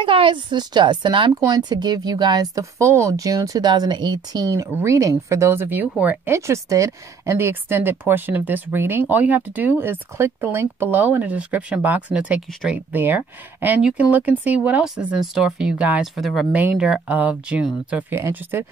Hi guys, this is Jess, and I'm going to give you guys the full June 2018 reading. For those of you who are interested in the extended portion of this reading, all you have to do is click the link below in the description box and it'll take you straight there. And you can look and see what else is in store for you guys for the remainder of June. So if you're interested,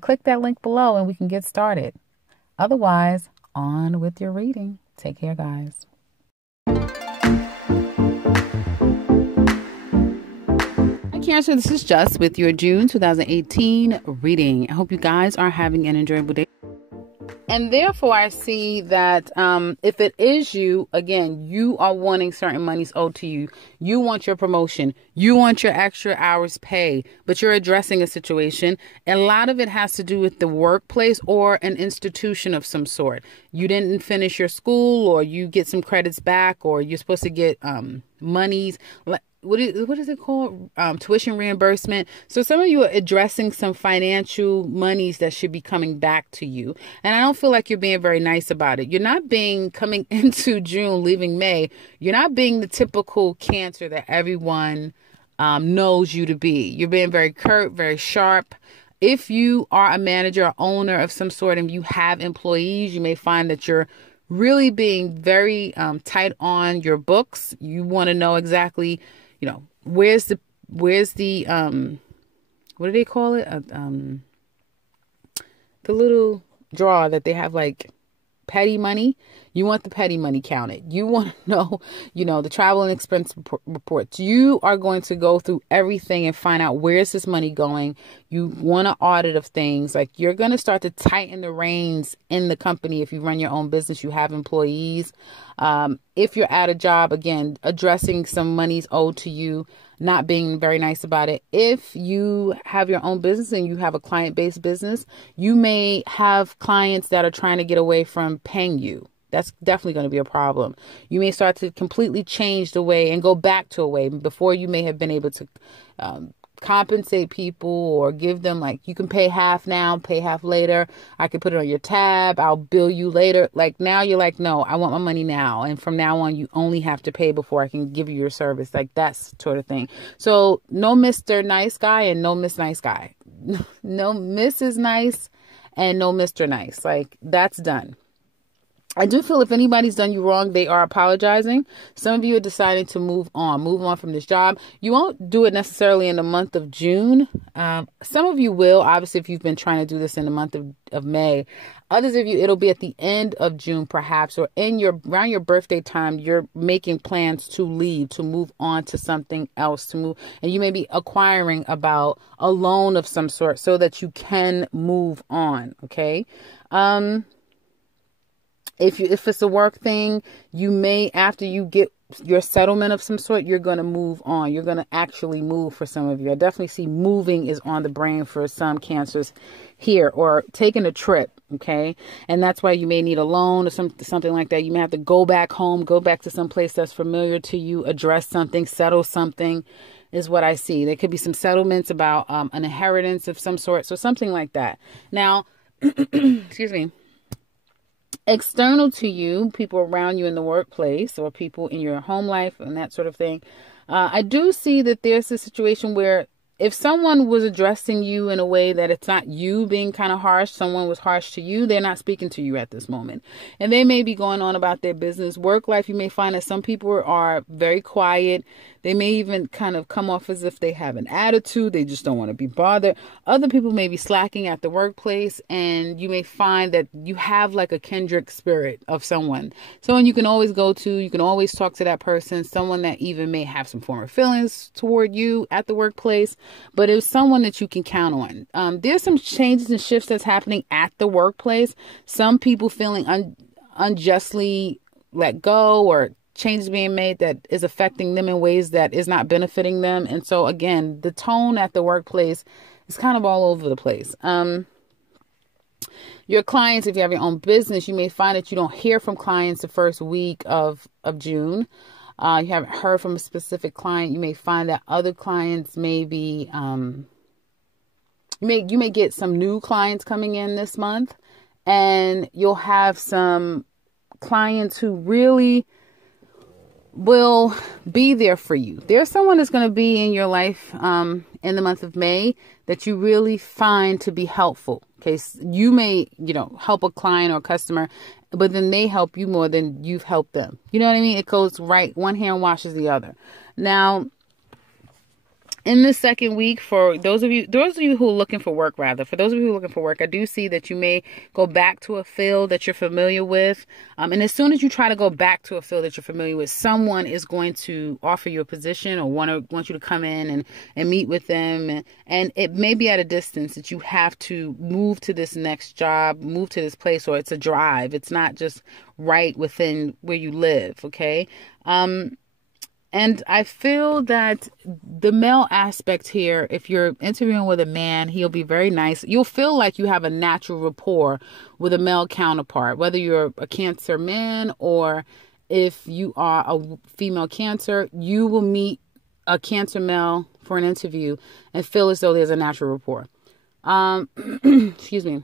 click that link below and we can get started. Otherwise, on with your reading. Take care, guys. Cancer, this is Jess with your June 2018 reading. I hope you guys are having an enjoyable day. And therefore, I see that if it is you, again, you are wanting certain monies owed to you. You want your promotion. You want your extra hours pay, but you're addressing a situation. A lot of it has to do with the workplace or an institution of some sort. You didn't finish your school, or you get some credits back, or you're supposed to get monies. What is it called? Tuition reimbursement. So some of you are addressing some financial monies that should be coming back to you. And I don't feel like you're being very nice about it. You're not being, coming into June, leaving May, you're not being the typical Cancer that everyone knows you to be. You're being very curt, very sharp. If you are a manager or owner of some sort and you have employees, you may find that you're really being very tight on your books. You want to know exactly, where's the what do they call it? The little drawer that they have, like petty money. You want the petty money counted. You want to know, the travel and expense reports. You are going to go through everything and find out where's this money going. You want an audit of things. Like, you're going to start to tighten the reins in the company. If you run your own business, you have employees. If you're at a job, again, addressing some monies owed to you, not being very nice about it. If you have your own business and you have a client-based business, you may have clients that are trying to get away from paying you. That's definitely going to be a problem. You may start to completely change the way and go back to a way. Before, you may have been able to compensate people or give them, like, you can pay half now, pay half later. I can put it on your tab. I'll bill you later. Like, now you're like, no, I want my money now. And from now on, you only have to pay before I can give you your service. Like, that sort of thing. So no Mr. Nice Guy and no Miss Nice Guy. No Mrs. Nice and no Mr. Nice. Like, that's done. I do feel if anybody's done you wrong, they are apologizing. Some of you are deciding to move on from this job. You won't do it necessarily in the month of June. Some of you will, obviously, if you've been trying to do this in the month of May. Others of you, it'll be at the end of June, perhaps, or around your birthday time, you're making plans to leave, to move on to something else, to move. And you may be acquiring about a loan of some sort so that you can move on. Okay. If it's a work thing, you may, after you get your settlement of some sort, you're going to move on. You're going to actually move for some of you. I definitely see moving is on the brain for some Cancers here, or taking a trip. Okay. And that's why you may need a loan or something like that. You may have to go back home, go back to some place that's familiar to you, address something, settle something is what I see. There could be some settlements about an inheritance of some sort. So something like that. Now, excuse me. External to you, people around you in the workplace or people in your home life and that sort of thing. I do see that there's a situation where if someone was addressing you in a way that it's not you being kind of harsh, someone was harsh to you, they're not speaking to you at this moment. And they may be going on about their business. Work life, you may find that some people are very quiet. They may even kind of come off as if they have an attitude. They just don't want to be bothered. Other people may be slacking at the workplace, and you may find that you have like a kindred spirit of someone you can always go to. You can always talk to that person, someone that even may have some form of feelings toward you at the workplace, but it's someone that you can count on. There's some changes and shifts that's happening at the workplace. Some people feeling unjustly let go, or changes being made that is affecting them in ways that is not benefiting them. And so, again, the tone at the workplace is kind of all over the place. Your clients, if you have your own business, you may find that you don't hear from clients the first week of June. You haven't heard from a specific client. You may find that other clients may be, you may get some new clients coming in this month, and you'll have some clients who really will be there for you. There's someone that's going to be in your life in the month of May that you really find to be helpful. Okay, so you may, help a client or a customer, but then they help you more than you've helped them. You know what I mean? It goes right. One hand washes the other. Now, in the second week, for those of you who are looking for work, for those of you who are looking for work, I do see that you may go back to a field that you're familiar with. And as soon as you try to go back to a field that you're familiar with, someone is going to offer you a position or want you to come in and meet with them. And it may be at a distance that you have to move to this next job, move to this place, or it's a drive. It's not just right within where you live. Okay. And I feel that the male aspect here, if you're interviewing with a man, he'll be very nice. You'll feel like you have a natural rapport with a male counterpart, whether you're a Cancer man or if you are a female Cancer, you will meet a Cancer male for an interview and feel as though there's a natural rapport. Excuse me.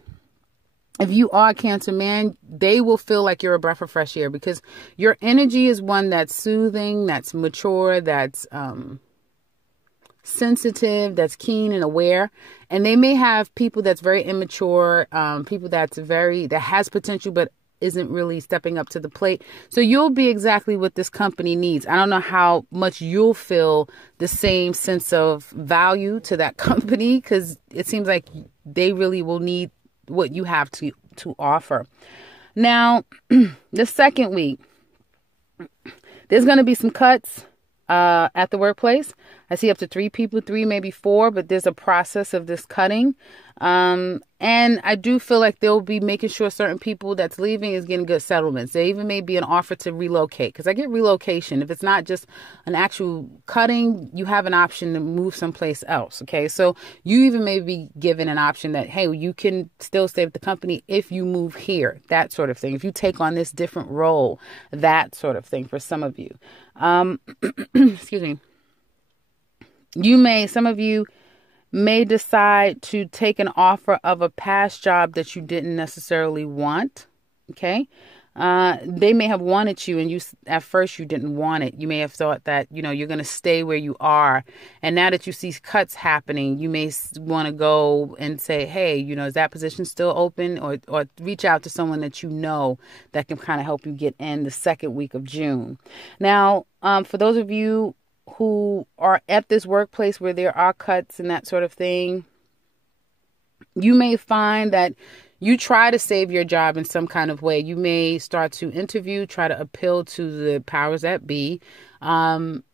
If you are a Cancer man, they will feel like you're a breath of fresh air because your energy is one that's soothing, that's mature, that's sensitive, that's keen and aware. And they may have people that's very immature, people that has potential but isn't really stepping up to the plate. So you'll be exactly what this company needs. I don't know how much you'll feel the same sense of value to that company because it seems like they really will need what you have to offer. Now, the second week, there's going to be some cuts at the workplace. I see up to 3 people, 3, maybe 4, but there's a process of this cutting. And I do feel like they'll be making sure certain people that's leaving is getting good settlements. There even may be an offer to relocate because I get relocation. If it's not just an actual cutting, you have an option to move someplace else. Okay. So you even may be given an option that, hey, you can still stay with the company if you move here, that sort of thing. If you take on this different role, that sort of thing for some of you. Excuse me. Some of you may decide to take an offer of a past job that you didn't necessarily want. Okay. They may have wanted you and at first you didn't want it. You may have thought that, you're going to stay where you are. And now that you see cuts happening, you may want to go and say, hey, is that position still open? Or reach out to someone that that can kind of help you get in the second week of June. Now, for those of you who are at this workplace where there are cuts and that sort of thing, you may find that you try to save your job in some kind of way. You may start to interview, try to appeal to the powers that be about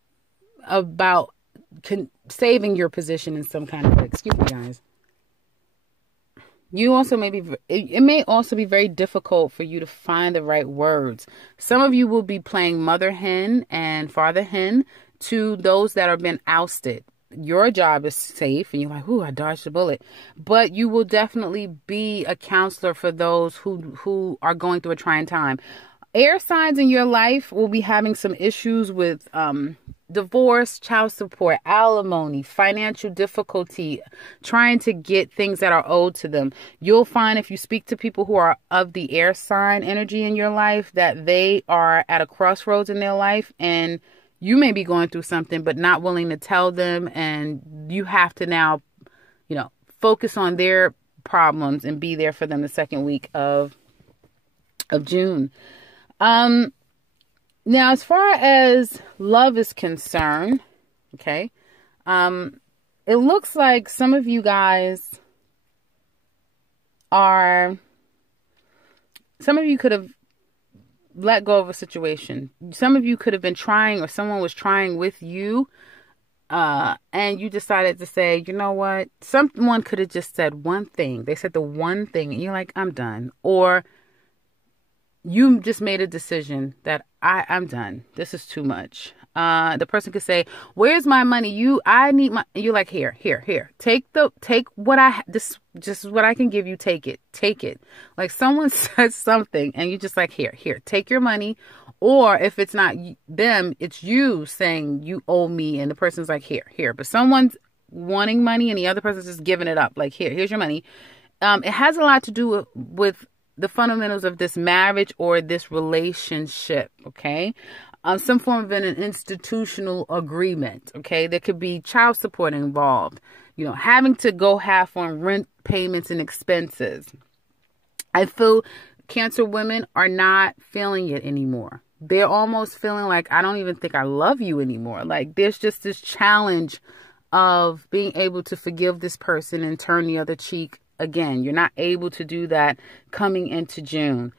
saving your position in some kind of way. Excuse me, guys. It may also be very difficult for you to find the right words. Some of you will be playing mother hen and father hen to those that are been ousted. Your job is safe and you're like, ooh, I dodged a bullet. But you will definitely be a counselor for those who are going through a trying time. Air signs in your life will be having some issues with divorce, child support, alimony, financial difficulty, trying to get things that are owed to them. You'll find if you speak to people who are of the air sign energy in your life that they are at a crossroads in their life and you may be going through something, but not willing to tell them. And you have to now, focus on their problems and be there for them the second week of June. Now, as far as love is concerned, okay, it looks like some of you guys some of you could have let go of a situation. Some of you could have been trying or someone was trying with you and you decided to say, you know what? Someone could have just said one thing. They said the one thing and you're like, I'm done. Or you just made a decision that I'm done. This is too much. The person could say, where's my money? I need my, you're like, here. Take what this is what I can give you. Take it. Like someone says something and you just like, here, take your money. Or if it's not them, it's you saying you owe me. And the person's like, here, but someone's wanting money and the other person's just giving it up. Like, here's your money. It has a lot to do with the fundamentals of this marriage or this relationship. Okay. some form of an institutional agreement. Okay, there could be child support involved. Having to go half on rent payments and expenses. I feel Cancer women are not feeling it anymore. They're almost feeling like, I don't even think I love you anymore. Like, there's just this challenge of being able to forgive this person and turn the other cheek again. You're not able to do that coming into June.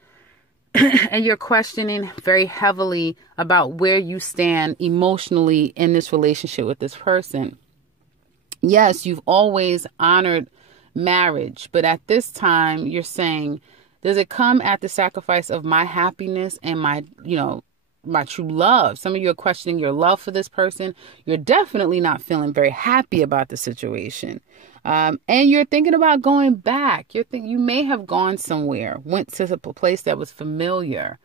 And you're questioning very heavily about where you stand emotionally in this relationship with this person. Yes, you've always honored marriage, but at this time you're saying, does it come at the sacrifice of my happiness and my true love? Some of you are questioning your love for this person. You're definitely not feeling very happy about the situation. And you're thinking about going back. You may have gone somewhere, went to a place that was familiar.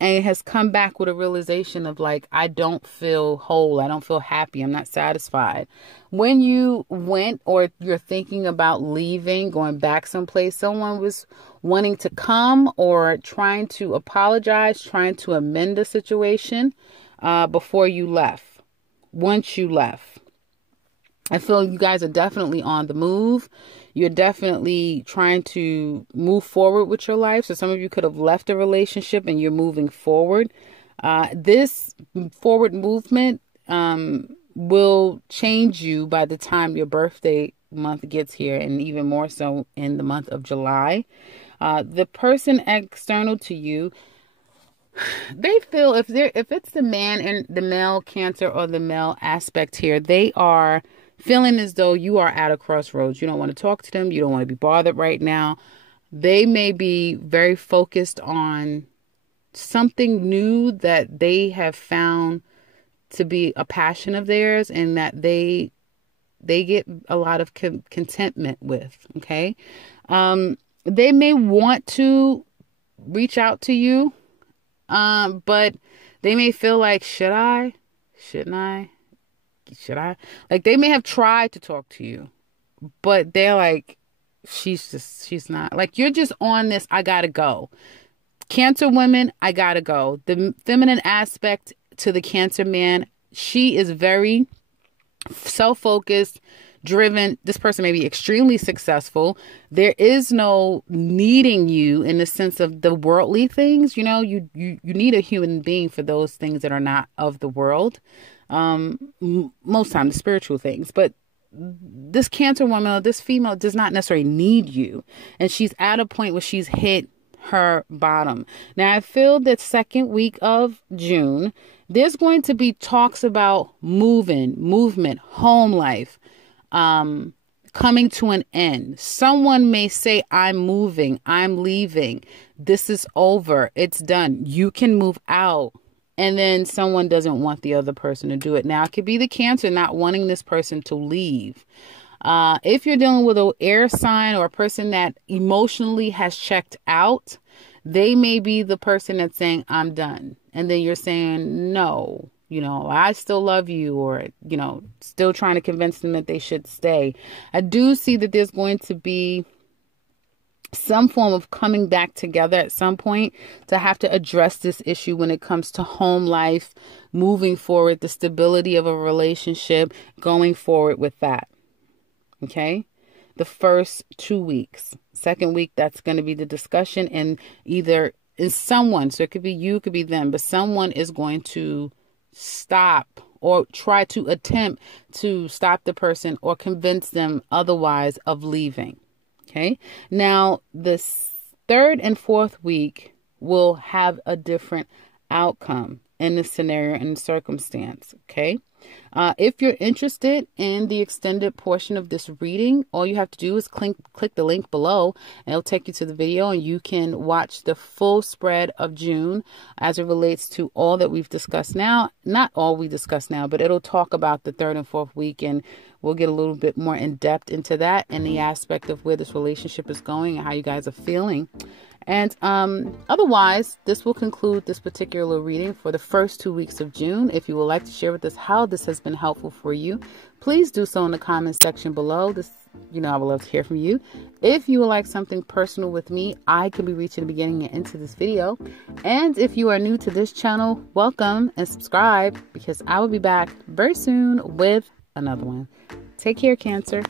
And it has come back with a realization of like, I don't feel whole. I don't feel happy. I'm not satisfied. When you went or you're thinking about leaving, going back someplace, someone was wanting to come or trying to apologize, trying to amend the situation before you left. Once you left. I feel you guys are definitely on the move. You're definitely trying to move forward with your life. So some of you could have left a relationship and you're moving forward. This forward movement will change you by the time your birthday month gets here, and even more so in the month of July. The person external to you, they feel if it's the man and the male Cancer or the male aspect here, they are feeling as though you are at a crossroads. You don't want to talk to them. You don't want to be bothered right now. They may be very focused on something new that they have found to be a passion of theirs, and that they get a lot of contentment with. Okay. They may want to reach out to you, but they may feel like, should I? Shouldn't I? Should I? Like, they may have tried to talk to you, but they're like, she's not. Like, you're just on this, I gotta go. Cancer women, I gotta go. The feminine aspect to the Cancer man, she is very self-focused, driven. This person may be extremely successful. There is no needing you in the sense of the worldly things. You need a human being for those things that are not of the world. Most times the spiritual things, but this Cancer woman or this female does not necessarily need you, and she's at a point where she's hit her bottom. Now, I feel that second week of June, there's going to be talks about movement, home life, coming to an end. Someone may say, I'm moving, I'm leaving, this is over, it's done, you can move out. And then someone doesn't want the other person to do it. Now, it could be the Cancer not wanting this person to leave. If you're dealing with an air sign or a person that emotionally has checked out, they may be the person that's saying, I'm done. And then you're saying, no, I still love you, or, still trying to convince them that they should stay. I do see that there's going to be some form of coming back together at some point to have to address this issue when it comes to home life, moving forward, the stability of a relationship, going forward with that. Okay. The first 2 weeks. Second week, that's going to be the discussion, and either is someone, so it could be you, it could be them, but someone is going to stop or try to attempt to stop the person or convince them otherwise of leaving. Okay. Now, this third and fourth week will have a different outcome in this scenario and circumstance. Okay. If you're interested in the extended portion of this reading, all you have to do is click the link below, and it'll take you to the video, and you can watch the full spread of June as it relates to all that we've discussed now. Not all we discussed now, but it'll talk about the third and fourth week, and we'll get a little bit more in depth into that and the aspect of where this relationship is going and how you guys are feeling. And otherwise, this will conclude this particular reading for the first 2 weeks of June. If you would like to share with us how this this has been helpful for you, please do so in the comments section below. I would love to hear from you. If you would like something personal with me, I can be reaching the beginning and into this video. And if you are new to this channel, welcome and subscribe, because I will be back very soon with another one. Take care, Cancer.